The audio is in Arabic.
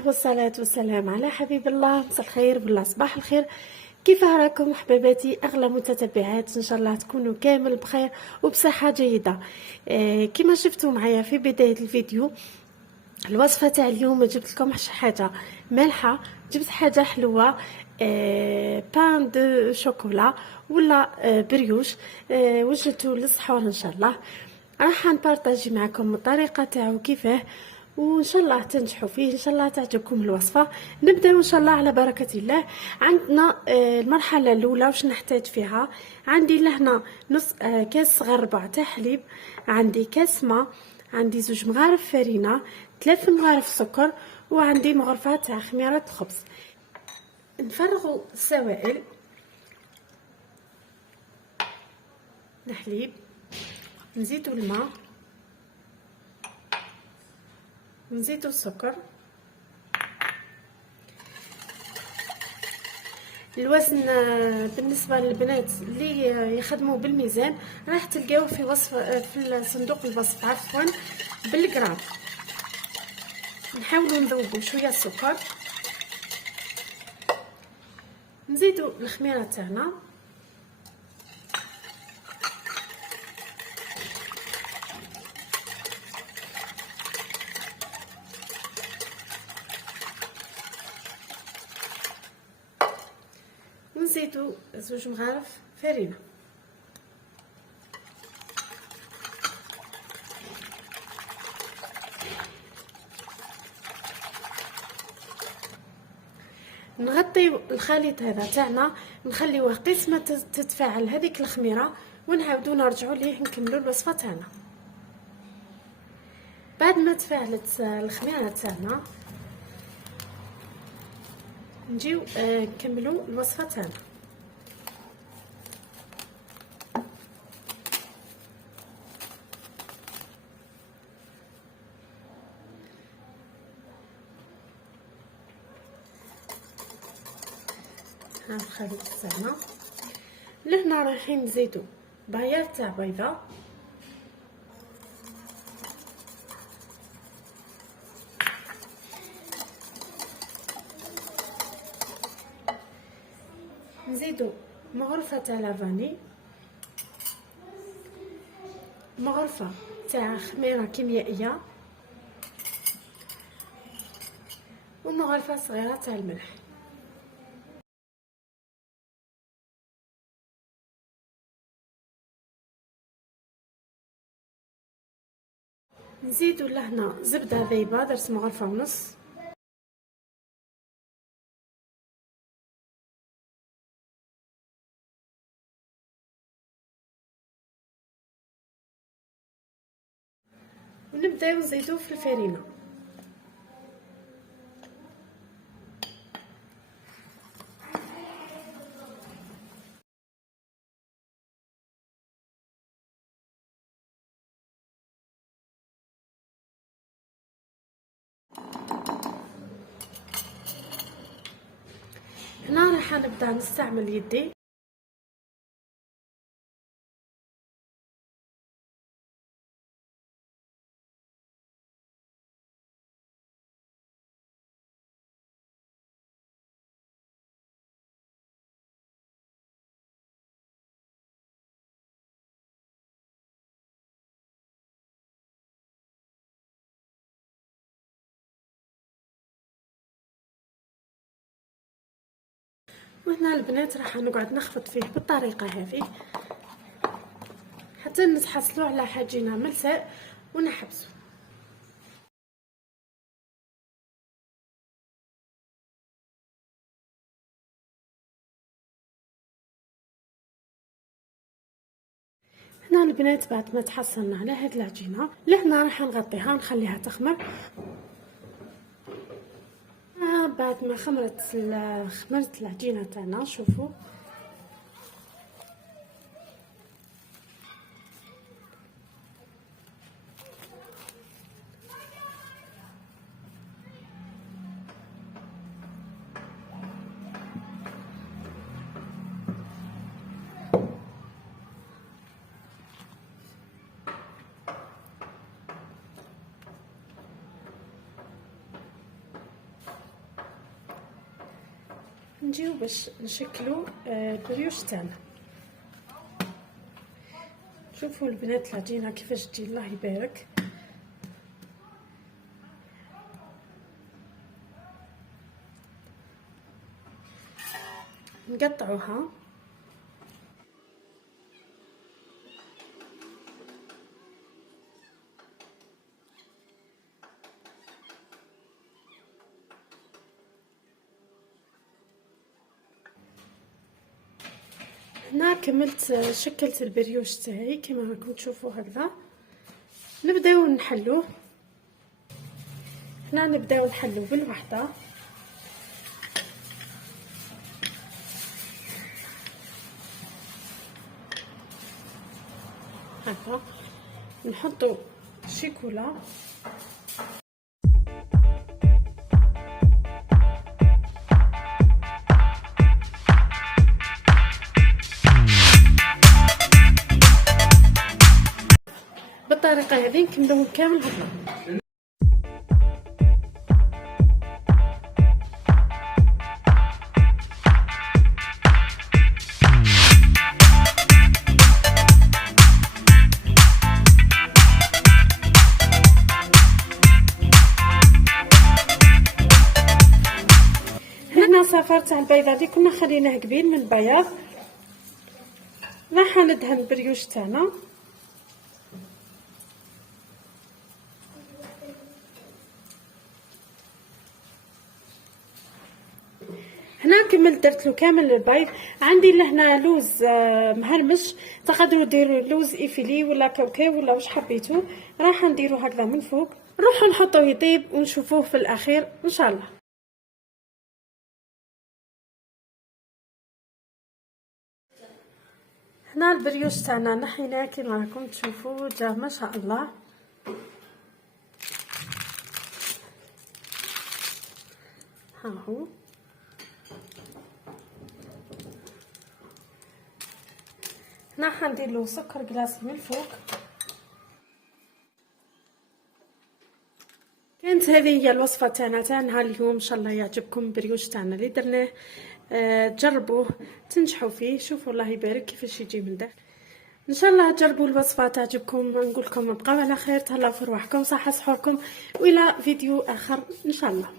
الله والصلاة والسلام على حبيب الله. مساء الخير بالله، صباح الخير. كيف راكم حبيباتي اغلى متتبعات؟ ان شاء الله تكونوا كامل بخير وبصحة جيدة. كما شفتوا معايا في بداية الفيديو، الوصفة تاع اليوم جبت لكم حاجة مالحة، جبت حاجة حلوة، بان دو شوكولا ولا بريوش. وجدته للسحور ان شاء الله. راح نبارطاجي معكم الطريقة تاعو كيفاه، وان شاء الله تنجحوا فيه، ان شاء الله تعجبكم الوصفه. نبداو ان شاء الله على بركه الله. عندنا المرحله الاولى واش نحتاج فيها. عندي لهنا نص كاس صغير ربع تاع حليب، عندي كاس ماء، عندي 2 مغارف فرينه، 3 مغارف سكر، وعندي مغرفه تاع خميره الخبز. نفرغوا السوائل، الحليب، نزيدوا الماء، نزيدوا السكر. الوزن بالنسبه للبنات اللي يخدموا بالميزان راح تلقاوه في في صندوق الوصف عفوا بالجرام. نحاولوا نذوبوا شويه السكر، نزيدوا الخميره تاعنا، ونزيدوا 2 مغارف فرينه. نغطيو الخليط هذا تاعنا، نخليوه قسمه تتفاعل هذيك الخميره، ونعاودو نرجعوا ليه نكملوا الوصفه تاعنا. بعد ما تفاعلت الخميره تاعنا نجيو نكملوا الوصفه تاعنا. ها الخليط تاعنا. لهنا رايحين نزيدو باير تاع بيضه، نزيدو مغرفه تاع لافاني، مغرفه تاع خميره كيميائيه، ومغرفه صغيره تاع الملح. نزيدو لهنا زبده ذايبه، درت مغرفه ونص. ونبداو نزيدو في الفرينه. هنا راح نبدا نستعمل يدي، وهنا البنات راح نقعد نخفض فيه بالطريقه هذه حتى نتحصلوا على حجينه ملساء ونحبسوا. هنا البنات بعد ما تحصلنا على هاد العجينه، لهنا راح نغطيها ونخليها تخمر. بعد ما خمرت العجينه تاعنا، شوفوا نجيو باش نشكلو البريوش تاعنا. شوفوا البنات العجينه كيفاش تجي، الله يبارك. نقطعوها هنا. كملت شكلت البريوش تاعي كما راكم تشوفوا هكذا. نبداو نحلوه. هنا نبداو نحلو بالوحده. هكا نحطو الشيكولا. بالطريقه هذه نكملوهم كامل هكا. هنا صفار تاع البيضه دي كنا خليناه قبيل من البياض. راح ندهن البريوش تاعنا. هنا كملت درت له كامل البيض. عندي لهنا لوز مهرمش، تقدروا ديروا لوز ايفيلي ولا كاوكاو ولا واش حبيتو. راح نديرو هكذا من فوق. نروحو نحطوه يطيب ونشوفوه في الاخير ان شاء الله. هنا البريوش تاعنا نحيناه كيما راكم تشوفوا جا ما شاء الله. ها هو هنا حندير له سكر كلاصي من الفوق. كانت هذه هي الوصفه تاعنا نهار اليوم. ان شاء الله يعجبكم البريوش تاعنا اللي درناه. تجربوه تنجحوا فيه. شوفوا الله يبارك كيفاش يجي من داخل. ان شاء الله تجربوا الوصفه تعجبكم. نقول لكم بقاو على خير، تهلاو في رواحكم، صحه سحوركم، والى فيديو اخر ان شاء الله.